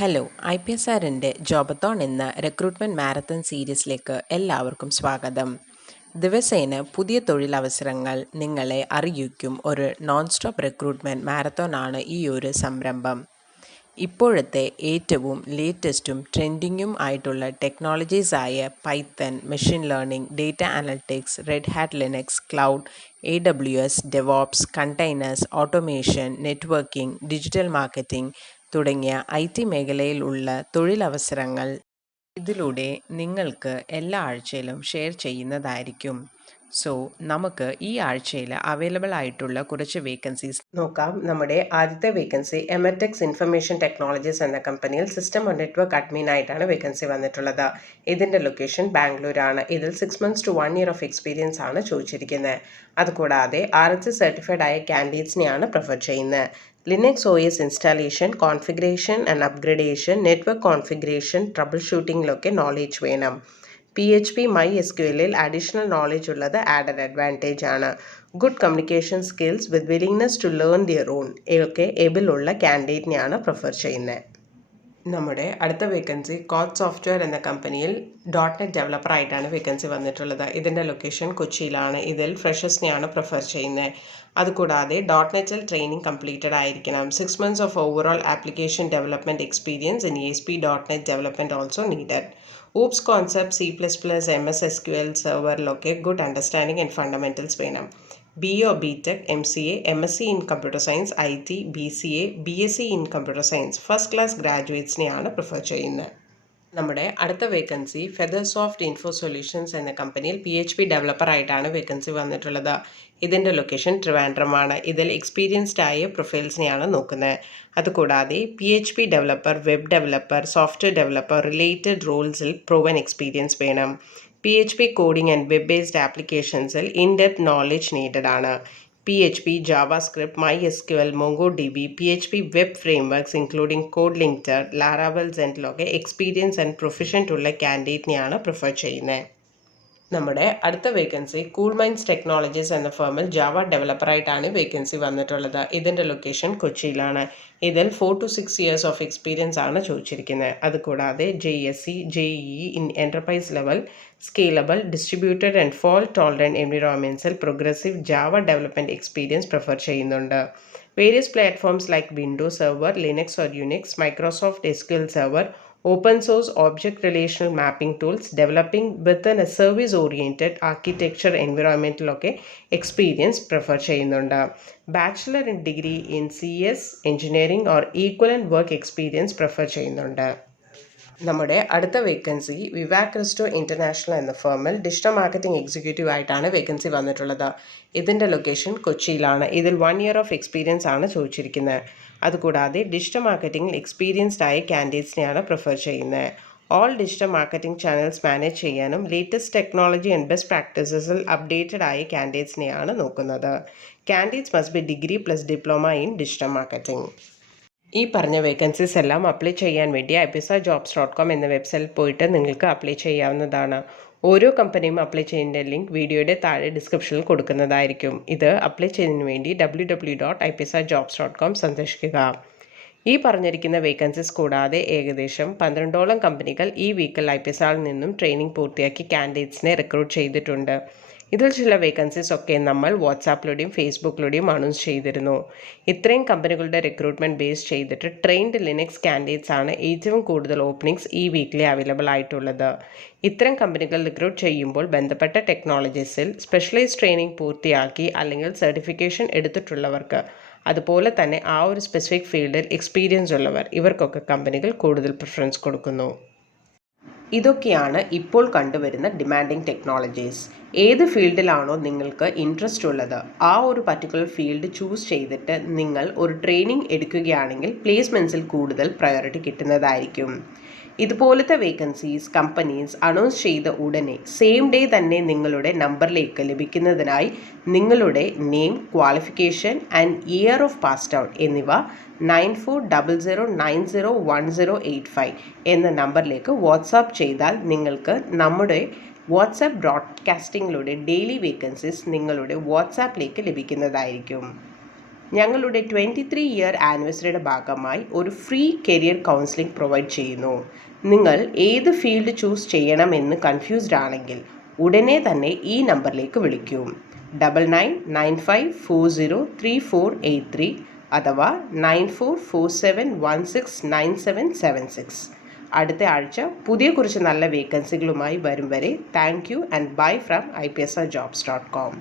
Hello IPSRൻ്റെ ജോബത്തോൺ എന്ന recruitment marathon സീരീസിലേക്ക് എല്ലാവർക്കും സ്വാഗതം. ദിവസേന പുതിയ തൊഴിലവസരങ്ങൾ നിങ്ങളെ അറിയിക്കും ഒരു നോൺ സ്റ്റോപ്പ് റിക്രൂട്ട്മെൻറ്റ് മാരത്തോണാണ് ഈ ഒരു സംരംഭം. ഇപ്പോഴത്തെ ഏറ്റവും ലേറ്റസ്റ്റും ട്രെൻഡിങ്ങും ആയിട്ടുള്ള ടെക്നോളജീസായ Python, machine learning, data analytics, Red Hat Linux, cloud, AWS, DevOps, containers, automation, networking, digital marketing തുടങ്ങിയ IT മേഖലയിലുള്ള തൊഴിലവസരങ്ങൾ ഇതിലൂടെ നിങ്ങൾക്ക് എല്ലാ ആഴ്ചയിലും ഷെയർ ചെയ്യുന്നതായിരിക്കും. സോ നമുക്ക് ഈ ആഴ്ചയിൽ അവൈലബിൾ ആയിട്ടുള്ള കുറച്ച് വേക്കൻസീസ് നോക്കാം. നമ്മുടെ ആദ്യത്തെ വേക്കൻസി എമറ്റെക്സ് ഇൻഫർമേഷൻ ടെക്നോളജീസ് എന്ന കമ്പനിയിൽ സിസ്റ്റം നെറ്റ്വർക്ക് അഡ്മിൻ ആയിട്ടാണ് വേക്കൻസി വന്നിട്ടുള്ളത്. ഇതിൻ്റെ ലൊക്കേഷൻ ബാംഗ്ലൂരാണ്. ഇതിൽ 6 months to 1 year of experience ആണ് ചോദിച്ചിരിക്കുന്നത്. അതുകൂടാതെ RHS സർട്ടിഫൈഡ് ആയ കാൻഡിഡേറ്റ്സിനെയാണ് പ്രിഫർ ചെയ്യുന്നത്. Linux OS installation, configuration and upgradation, network configuration, trouble ഷൂട്ടിങ്ങിലൊക്കെ നോളേജ് വേണം. PHP MySQLിൽ അഡീഷണൽ നോളേജ് ഉള്ളത് ആഡഡ് അഡ്വാൻറ്റേജ് ആണ്. Good communication skills with willingness to learn their own ഒക്കെ എബിൾ ഉള്ള കാൻഡിഡേറ്റിനെയാണ് പ്രിഫർ ചെയ്യുന്നത്. നമ്മുടെ അടുത്ത വേക്കൻസി കോഡ് സോഫ്റ്റ്വെയർ എന്ന കമ്പനിയിൽ .NET ഡെവലപ്പർ ആയിട്ടാണ് വേക്കൻസി വന്നിട്ടുള്ളത്. ഇതിൻ്റെ ലൊക്കേഷൻ കൊച്ചിയിലാണ്. ഇതിൽ ഫ്രഷേഴ്സിനെയാണ് പ്രിഫർ ചെയ്യുന്നത്. അതുകൂടാതെ .NETൽ ട്രെയിനിങ് കംപ്ലീറ്റഡ് ആയിരിക്കണം. 6 months of overall application development experience in ASP.NET development also needed. OOPS concept, C++, MS SQL സെർവറിലൊക്കെ ഗുഡ് അണ്ടർസ്റ്റാൻഡിങ് ആൻഡ് ഫണ്ടമെൻറ്റൽസ് വേണം. BA or BTech, MCA, MSc in Computer Science, IT, BCA, BSc in Computer Science, first class ഗ്രാജുവേറ്റ്സിനെയാണ് prefer ചെയ്യുന്നത്. നമ്മുടെ അടുത്ത vacancy ഫെദർസോഫ്റ്റ് info solutions എന്ന കമ്പനിയിൽ PHP developer ആയിട്ടാണ് vacancy വന്നിട്ടുള്ളത്. ഇതിൻ്റെ ലൊക്കേഷൻ ട്രിവാൻഡ്രമാണ്. ഇതിൽ എക്സ്പീരിയൻസ്ഡ് ആയ പ്രൊഫൈൽസിനെയാണ് നോക്കുന്നത്. അതുകൂടാതെ PHP developer, web developer, software developer related റോൾസിൽ പ്രൂവൻ എക്സ്പീരിയൻസ് വേണം. PHP coding and web based ആപ്ലിക്കേഷൻസിൽ ഇൻഡെപ്ത് നോളേജ് നീഡഡ് ആണ്. PHP, JavaScript, MySQL, MongoDB, PHP web frameworks including CodeIgniter, Laravel, സെൻറ്റിലൊക്കെ എക്സ്പീരിയൻസ് ആൻഡ് പ്രൊഫഷൻറ്റ് ഉള്ള കാൻഡിഡേറ്റിനെയാണ് പ്രിഫർ ചെയ്യുന്നത്. നമ്മുടെ അടുത്ത വേക്കൻസി കൂൾ മൈൻഡ്സ് ടെക്നോളജീസ് എന്ന ഫേമിൽ ജാവ ഡെവലപ്പറായിട്ടാണ് വേക്കൻസി വന്നിട്ടുള്ളത്. ഇതിൻ്റെ ലൊക്കേഷൻ കൊച്ചിയിലാണ്. ഇതിൽ 4 to 6 years ഓഫ് എക്സ്പീരിയൻസ് ആണ് ചോദിച്ചിരിക്കുന്നത്. അതുകൂടാതെ JSC, JEE in enterprise level, scalable, distributed and fault tolerant എൻവിറോൺമെൻറ്റ്സിൽ progressive Java development experience prefer ചെയ്യുന്നുണ്ട്. Various platforms like Windows server, Linux or Unix, Microsoft SQL server, open source object relational mapping tools, developing within a service oriented architecture environmentalൊക്കെ experience prefer ചെയ്യുന്നുണ്ട്. Bachelor in degree in CS engineering or equivalent work experience prefer ചെയ്യുന്നുണ്ട്. നമ്മുടെ അടുത്ത vacancy വിവാക്രിസ്റ്റോ international എന്ന ഫേമിൽ digital marketing executive ആയിട്ടാണ് vacancy വന്നിട്ടുള്ളത്. ഇതിൻ്റെ ലൊക്കേഷൻ കൊച്ചിയിലാണ്. ഇതിൽ 1 year ഓഫ് എക്സ്പീരിയൻസ് ആണ് ചോദിച്ചിരിക്കുന്നത്. അതുകൂടാതെ ഡിജിറ്റൽ മാർക്കറ്റിംഗിൽ എക്സ്പീരിയൻസ്ഡ് ആയ കാൻഡിഡേറ്റ്സിനെയാണ് പ്രിഫർ ചെയ്യുന്നത്. All digital marketing channels manage ചെയ്യാനും ലേറ്റസ്റ്റ് ടെക്നോളജി ആൻഡ് ബെസ്റ്റ് പ്രാക്ടീസസിൽ അപ്ഡേറ്റഡ് ആയ കാൻഡിഡേറ്റ്സിനെയാണ് നോക്കുന്നത്. Candidates must be degree plus diploma in digital marketing. ഈ പറഞ്ഞ വേക്കൻസീസ് എല്ലാം അപ്ലൈ ചെയ്യാൻ വേണ്ടി IPSRjobs.com എന്ന വെബ്സൈറ്റിൽ പോയിട്ട് നിങ്ങൾക്ക് അപ്ലൈ ചെയ്യാവുന്നതാണ്. ഓരോ കമ്പനിയും അപ്ലൈ ചെയ്യുന്ന ലിങ്ക് വീഡിയോയുടെ താഴെ ഡിസ്ക്രിപ്ഷനിൽ കൊടുക്കുന്നതായിരിക്കും. ഇത് അപ്ലൈ ചെയ്യുന്നതിന് വേണ്ടി www.IPSRjobs.com സന്ദർശിക്കുക. ഈ പറഞ്ഞിരിക്കുന്ന വേക്കൻസീസ് കൂടാതെ ഏകദേശം 12ഓളം കമ്പനികൾ ഈ വീക്കിൽ IPSRൽ നിന്നും ട്രെയിനിങ് പൂർത്തിയാക്കി കാൻഡിഡേറ്റ്സിനെ റിക്രൂട്ട് ചെയ്തിട്ടുണ്ട്. ഇതിൽ ചില വേക്കൻസീസ് ഒക്കെ നമ്മൾ വാട്സാപ്പിലൂടെയും ഫേസ്ബുക്കിലൂടെയും അനൗൺസ് ചെയ്തിരുന്നു. ഇത്രയും കമ്പനികളുടെ റിക്രൂട്ട്മെൻറ്റ് ബേസ് ചെയ്തിട്ട് ട്രെയിൻഡ് ലിനക്സ് കാൻഡിഡേറ്റ്സ് ആണ് ഏറ്റവും കൂടുതൽ ഓപ്പണിങ്സ് ഈ വീക്കിലി അവൈലബിൾ ആയിട്ടുള്ളത്. ഇത്തരം കമ്പനികൾ റിക്രൂട്ട് ചെയ്യുമ്പോൾ ബന്ധപ്പെട്ട ടെക്നോളജീസിൽ സ്പെഷ്യലൈസ്ഡ് ട്രെയിനിങ് പൂർത്തിയാക്കി അല്ലെങ്കിൽ സർട്ടിഫിക്കേഷൻ എടുത്തിട്ടുള്ളവർക്ക്, അതുപോലെ തന്നെ ആ ഒരു സ്പെസിഫിക് ഫീൽഡിൽ എക്സ്പീരിയൻസ് ഉള്ളവർ, ഇവർക്കൊക്കെ കമ്പനികൾ കൂടുതൽ പ്രിഫറൻസ് കൊടുക്കുന്നു. ഇതൊക്കെയാണ് ഇപ്പോൾ കണ്ടുവരുന്ന ഡിമാൻഡിങ് ടെക്നോളജീസ്. ഏത് ഫീൽഡിലാണോ നിങ്ങൾക്ക് ഇൻട്രസ്റ്റ് ഉള്ളത് ആ ഒരു പർട്ടിക്കുലർ ഫീൽഡ് ചൂസ് ചെയ്തിട്ട് നിങ്ങൾ ഒരു ട്രെയിനിങ് എടുക്കുകയാണെങ്കിൽ പ്ലേസ്മെൻറ്റ്സിൽ കൂടുതൽ പ്രയോറിറ്റി കിട്ടുന്നതായിരിക്കും. ഇതുപോലത്തെ വേക്കൻസീസ് കമ്പനീസ് അനൗൺസ് ചെയ്ത ഉടനെ സെയിം ഡേ തന്നെ നിങ്ങളുടെ നമ്പറിലേക്ക് ലഭിക്കുന്നതിനായി നിങ്ങളുടെ name, qualification and year of passed out എന്നിവ 9400901085 എന്ന നമ്പറിലേക്ക് വാട്സാപ്പ് ചെയ്താൽ നിങ്ങൾക്ക് നമ്മുടെ വാട്സാപ്പ് ബ്രോഡ്കാസ്റ്റിങ്ങിലൂടെ ഡെയിലി വേക്കൻസീസ് നിങ്ങളുടെ വാട്സാപ്പിലേക്ക് ലഭിക്കുന്നതായിരിക്കും. ഞങ്ങളുടെ 23-year ആനിവേഴ്സറിയുടെ ഭാഗമായി ഒരു ഫ്രീ കരിയർ കൗൺസിലിംഗ് പ്രൊവൈഡ് ചെയ്യുന്നു. നിങ്ങൾ ഏത് ഫീൽഡ് ചൂസ് ചെയ്യണമെന്ന് കൺഫ്യൂസ്ഡ് ആണെങ്കിൽ ഉടനെ തന്നെ ഈ നമ്പറിലേക്ക് വിളിക്കൂ. 9995403483 അഥവാ 9447169776. അടുത്ത ആഴ്ച കുറച്ച് നല്ല വേക്കൻസികളുമായി വരും വരെ thank you and bye from IPSRjobs.com.